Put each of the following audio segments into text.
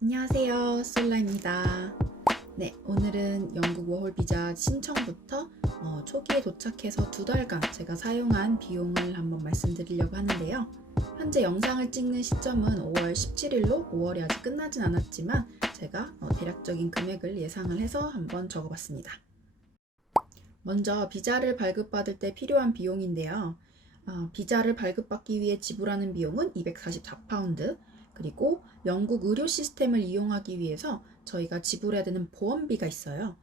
안녕하세요, 솔라입니다. 네, 오늘은 영국 워홀 비자 신청부터 초기에 도착해서 2달간 제가 사용한 비용을 한번 말씀드리려고 하는데요. 현재 영상을 찍는 시점은 5월 17일로 5월이 아직 끝나진 않았지만 제가 대략적인 금액을 예상을 해서 한번 적어봤습니다. 먼저 비자를 발급받을 때 필요한 비용인데요. 비자를 발급받기 위해 지불하는 비용은 244파운드, 그리고 영국 의료 시스템을 이용하기 위해서 저희가 지불해야 되는 보험비가 있어요.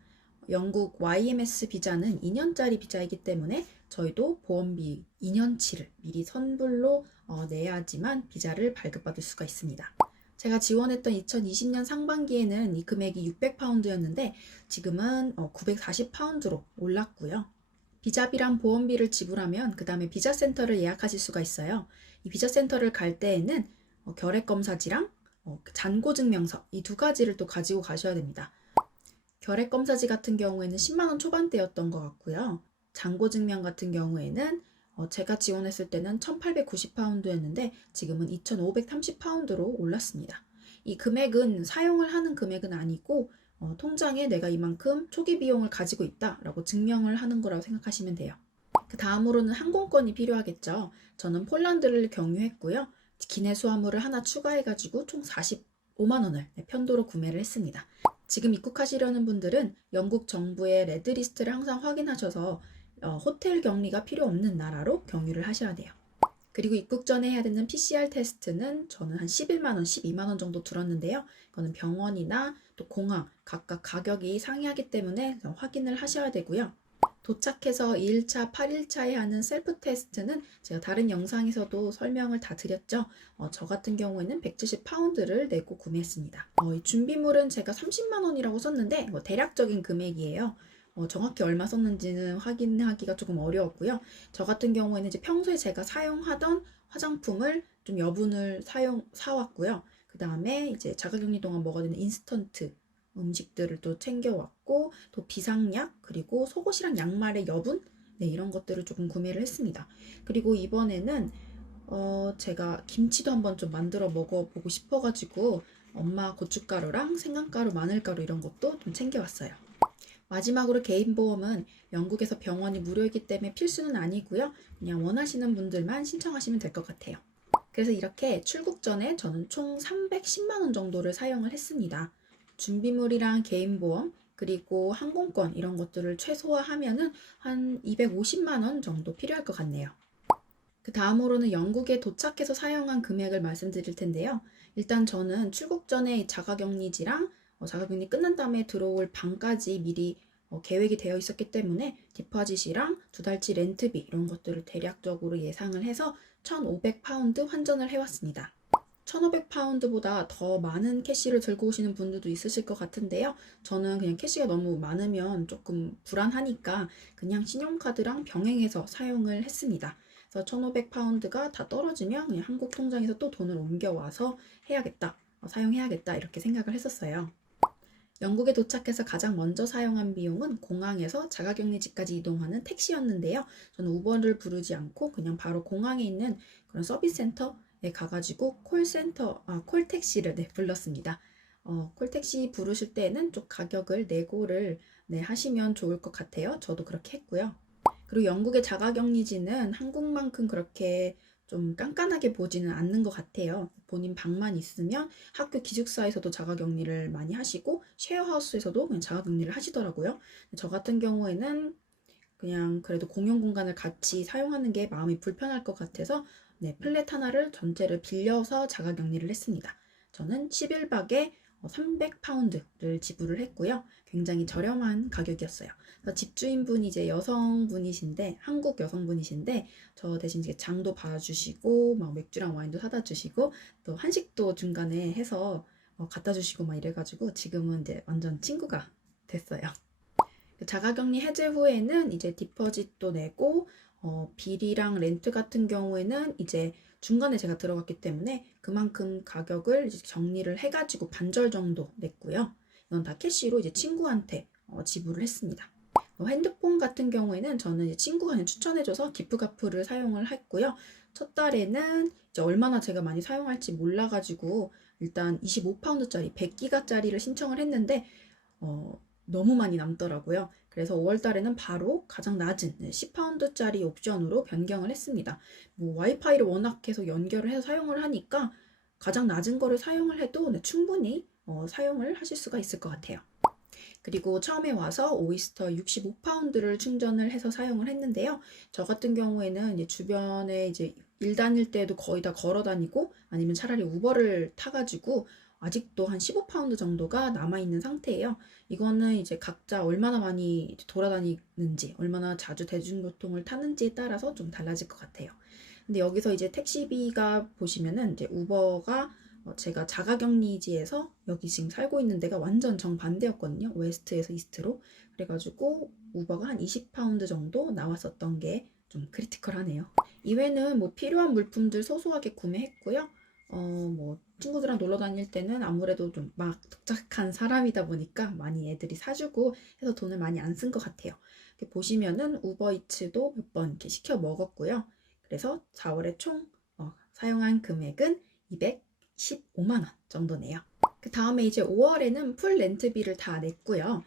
영국 YMS 비자는 2년짜리 비자이기 때문에 저희도 보험비 2년치를 미리 선불로 내야지만 비자를 발급받을 수가 있습니다. 제가 지원했던 2020년 상반기에는 이 금액이 600파운드였는데 지금은 940파운드로 올랐고요. 비자비랑 보험비를 지불하면 그 다음에 비자센터를 예약하실 수가 있어요. 이 비자센터를 갈 때에는 결핵검사지랑 잔고증명서 이 2가지를 또 가지고 가셔야 됩니다. 결핵검사지 같은 경우에는 10만원 초반대였던 것 같고요. 잔고증명 같은 경우에는 제가 지원했을 때는 1890파운드였는데 지금은 2530파운드로 올랐습니다. 이 금액은 사용을 하는 금액은 아니고 통장에 내가 이만큼 초기 비용을 가지고 있다라고 증명을 하는 거라고 생각하시면 돼요. 그 다음으로는 항공권이 필요하겠죠. 저는 폴란드를 경유했고요. 기내 수화물을 하나 추가해가지고 총 45만원을 편도로 구매를 했습니다. 지금 입국하시려는 분들은 영국 정부의 레드리스트를 항상 확인하셔서 호텔 격리가 필요 없는 나라로 경유를 하셔야 돼요. 그리고 입국 전에 해야 되는 PCR 테스트는 저는 한 11만원, 12만원 정도 들었는데요. 이거는 병원이나 또 공항 각각 가격이 상이하기 때문에 확인을 하셔야 되고요. 도착해서 2일차, 8일차에 하는 셀프 테스트는 제가 다른 영상에서도 설명을 다 드렸죠. 저 같은 경우에는 170파운드를 내고 구매했습니다. 이 준비물은 제가 30만원이라고 썼는데 대략적인 금액이에요. 정확히 얼마 썼는지는 확인하기가 조금 어려웠고요. 저 같은 경우에는 이제 평소에 제가 사용하던 화장품을 좀 여분을 사왔고요. 그 다음에 이제 자가격리 동안 먹어야 되는 인스턴트 음식들을 또 챙겨왔고, 또 비상약, 그리고 속옷이랑 양말의 여분, 네, 이런 것들을 조금 구매를 했습니다. 그리고 이번에는 제가 김치도 한번 좀 만들어 먹어보고 싶어가지고 엄마 고춧가루랑 생강가루, 마늘가루 이런 것도 좀 챙겨왔어요. 마지막으로 개인보험은 영국에서 병원이 무료이기 때문에 필수는 아니고요. 그냥 원하시는 분들만 신청하시면 될 것 같아요. 그래서 이렇게 출국 전에 저는 총 310만원 정도를 사용을 했습니다. 준비물이랑 개인보험, 그리고 항공권 이런 것들을 최소화하면은 한 250만원 정도 필요할 것 같네요. 그 다음으로는 영국에 도착해서 사용한 금액을 말씀드릴 텐데요. 일단 저는 출국 전에 자가격리지랑 자가격리 끝난 다음에 들어올 방까지 미리 계획이 되어 있었기 때문에 디파짓이랑 2달치 렌트비 이런 것들을 대략적으로 예상을 해서 1,500파운드 환전을 해왔습니다. 1,500파운드보다 더 많은 캐시를 들고 오시는 분들도 있으실 것 같은데요. 저는 그냥 캐시가 너무 많으면 조금 불안하니까 그냥 신용카드랑 병행해서 사용을 했습니다. 그래서 1,500파운드가 다 떨어지면 그냥 한국 통장에서 또 돈을 옮겨와서 해야겠다, 사용해야겠다 이렇게 생각을 했었어요. 영국에 도착해서 가장 먼저 사용한 비용은 공항에서 자가격리지까지 이동하는 택시였는데요. 저는 우버를 부르지 않고 그냥 바로 공항에 있는 그런 서비스 센터에 가가지고 콜택시를 불렀습니다. 콜택시 부르실 때는 좀 가격을 내고를 하시면 좋을 것 같아요. 저도 그렇게 했고요. 그리고 영국의 자가격리지는 한국만큼 그렇게 좀 깐깐하게 보지는 않는 것 같아요. 본인 방만 있으면 학교 기숙사에서도 자가격리를 많이 하시고 쉐어하우스에서도 그냥 자가격리를 하시더라고요. 저 같은 경우에는 그냥 그래도 공용 공간을 같이 사용하는 게 마음이 불편할 것 같아서 플랫 하나를 전체를 빌려서 자가격리를 했습니다. 저는 11박에 300파운드를 지불을 했고요. 굉장히 저렴한 가격이었어요. 집주인분이 이제 여성분이신데, 한국 여성분이신데, 저 대신 이제 장도 봐주시고, 막 맥주랑 와인도 사다 주시고, 또 한식도 중간에 해서 갖다 주시고 막 이래가지고 지금은 이제 완전 친구가 됐어요. 자가격리 해제 후에는 이제 디퍼짓도 내고 비리랑 렌트 같은 경우에는 이제 중간에 제가 들어갔기 때문에 그만큼 가격을 이제 정리를 해가지고 반절 정도 냈고요. 이건 다 캐시로 이제 친구한테 지불을 했습니다. 핸드폰 같은 경우에는 저는 이제 친구가 그냥 추천해줘서 기프가프를 사용을 했고요. 첫 달에는 이제 얼마나 제가 많이 사용할지 몰라가지고 일단 25파운드짜리 100기가짜리를 신청을 했는데 너무 많이 남더라고요. 그래서 5월 달에는 바로 가장 낮은 10파운드짜리 옵션으로 변경을 했습니다. 뭐 와이파이를 워낙 계속 연결을 해서 사용을 하니까 가장 낮은 거를 사용을 해도 충분히 사용을 하실 수가 있을 것 같아요. 그리고 처음에 와서 오이스터 65파운드를 충전을 해서 사용을 했는데요. 저 같은 경우에는 이제 주변에 이제 일 다닐 때도 거의 다 걸어 다니고 아니면 차라리 우버를 타가지고 아직도 한 15파운드 정도가 남아있는 상태예요. 이거는 이제 각자 얼마나 많이 돌아다니는지, 얼마나 자주 대중교통을 타는지에 따라서 좀 달라질 것 같아요. 근데 여기서 이제 택시비가 보시면은 이제 우버가 제가 자가격리지에서 여기 지금 살고 있는 데가 완전 정반대였거든요. 웨스트에서 이스트로. 그래가지고 우버가 한 20파운드 정도 나왔었던 게 좀 크리티컬하네요. 이외에는 뭐 필요한 물품들 소소하게 구매했고요. 뭐 친구들이랑 놀러 다닐 때는 아무래도 좀 막 독특한 사람이다 보니까 많이 애들이 사주고 해서 돈을 많이 안 쓴 것 같아요. 이렇게 보시면은 우버이츠도 몇 번 이렇게 시켜 먹었고요. 그래서 4월에 총 사용한 금액은 215만 원 정도네요. 그 다음에 이제 5월에는 풀 렌트비를 다 냈고요.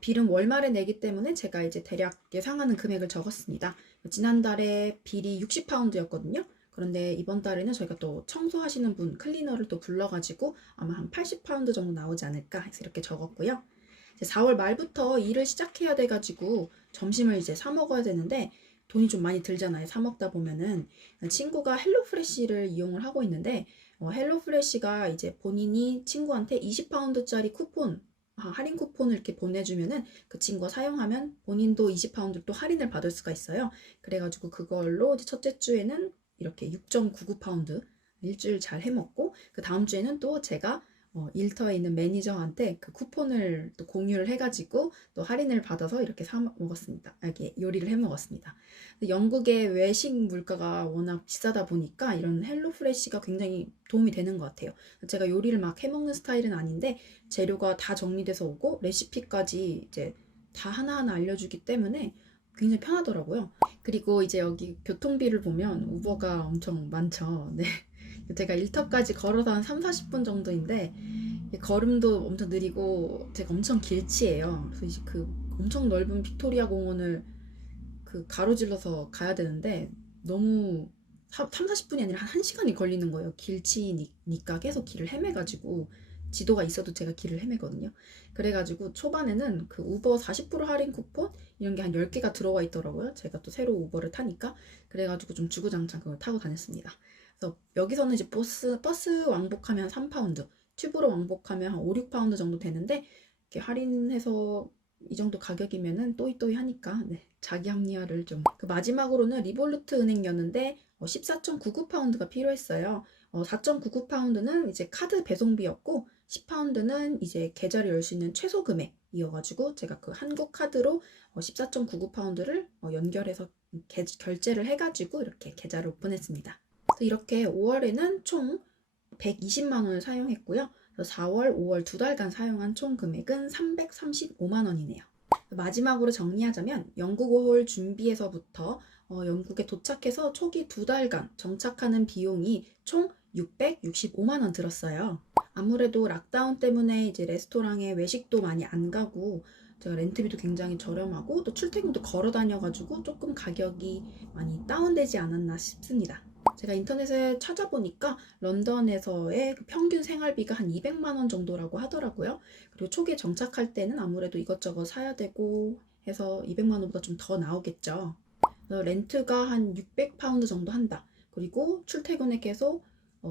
빌은 월말에 내기 때문에 제가 이제 대략 예상하는 금액을 적었습니다. 지난달에 빌이 60파운드였거든요. 그런데 이번 달에는 저희가 또 청소하시는 분, 클리너를 또 불러가지고 아마 한 80파운드 정도 나오지 않을까 해서 이렇게 적었고요. 이제 4월 말부터 일을 시작해야 돼가지고 점심을 이제 사 먹어야 되는데 돈이 좀 많이 들잖아요. 사 먹다 보면은. 친구가 헬로프레시를 이용을 하고 있는데 헬로프레시가 이제 본인이 친구한테 20파운드짜리 쿠폰, 할인 쿠폰을 이렇게 보내주면은 그 친구가 사용하면 본인도 20파운드 또 할인을 받을 수가 있어요. 그래가지고 그걸로 이제 첫째 주에는 이렇게 6.99파운드 일주일 잘 해먹고 그 다음 주에는 또 제가 일터에 있는 매니저한테 그 쿠폰을 또 공유를 해가지고 또 할인을 받아서 이렇게 사 먹었습니다. 이렇게 요리를 해 먹었습니다. 영국의 외식 물가가 워낙 비싸다 보니까 이런 헬로프레시가 굉장히 도움이 되는 것 같아요. 제가 요리를 막 해먹는 스타일은 아닌데 재료가 다 정리돼서 오고 레시피까지 이제 다 하나하나 알려주기 때문에 굉장히 편하더라고요. 그리고 이제 여기 교통비를 보면 우버가 엄청 많죠. 네. 제가 일터까지 걸어서 한 3, 40분 정도인데 걸음도 엄청 느리고 제가 엄청 길치예요. 그래서 이제 그 엄청 넓은 빅토리아 공원을 그 가로질러서 가야 되는데 너무 3, 40분이 아니라 한 1시간이 걸리는 거예요. 길치니까 계속 길을 헤매가지고 지도가 있어도 제가 길을 헤매거든요. 그래가지고 초반에는 그 우버 40% 할인 쿠폰 이런 게 한 10개가 들어와 있더라고요. 제가 또 새로 우버를 타니까. 그래가지고 좀 주구장창 그걸 타고 다녔습니다. 그래서 여기서는 이제 버스 왕복하면 3파운드, 튜브로 왕복하면 한 5, 6파운드 정도 되는데 이렇게 할인해서 이 정도 가격이면은 또이또이 하니까 네, 자기 합리화를 좀. 그 마지막으로는 리볼루트 은행이었는데 14.99파운드가 필요했어요. 4.99파운드는 이제 카드 배송비였고 10파운드는 이제 계좌를 열 수 있는 최소 금액이어가지고 제가 그 한국 카드로 14.99파운드를 연결해서 결제를 해가지고 이렇게 계좌를 오픈했습니다. 그래서 이렇게 5월에는 총 120만 원을 사용했고요. 4월, 5월 두 달간 사용한 총 금액은 335만 원이네요. 마지막으로 정리하자면 영국 5월 준비에서부터 영국에 도착해서 초기 두 달간 정착하는 비용이 총 665만 원 들었어요. 아무래도 락다운 때문에 이제 레스토랑에 외식도 많이 안 가고 제가 렌트비도 굉장히 저렴하고 또 출퇴근도 걸어 다녀가지고 조금 가격이 많이 다운되지 않았나 싶습니다. 제가 인터넷에 찾아보니까 런던에서의 평균 생활비가 한 200만 원 정도라고 하더라고요. 그리고 초기에 정착할 때는 아무래도 이것저것 사야 되고 해서 200만 원보다 좀 더 나오겠죠. 렌트가 한 600파운드 정도 한다. 그리고 출퇴근에 계속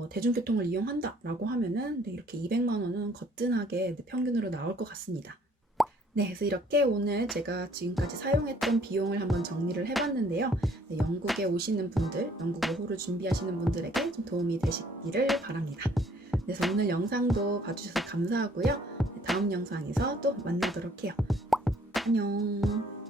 대중교통을 이용한다 라고 하면은 이렇게 200만 원은 거뜬하게 평균으로 나올 것 같습니다. 네, 그래서 이렇게 오늘 제가 지금까지 사용했던 비용을 한번 정리를 해봤는데요. 네, 영국에 오시는 분들, 영국 5호를 준비하시는 분들에게 좀 도움이 되시기를 바랍니다. 그래서 오늘 영상도 봐주셔서 감사하고요. 다음 영상에서 또 만나도록 해요. 안녕.